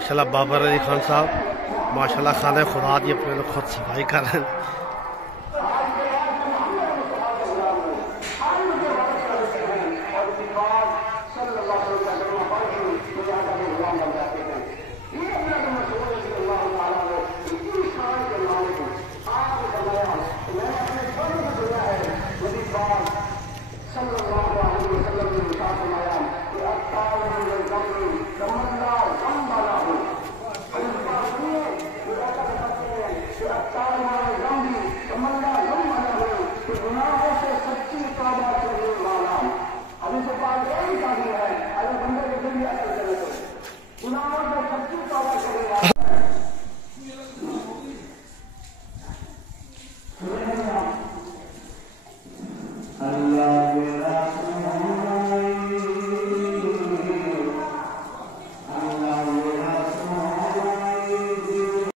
ماشاءاللہ بابر علی خان صاحب ماشاءاللہ خانہ خدا کی اپنے لوگ خود صفائی کر رہے ہیں.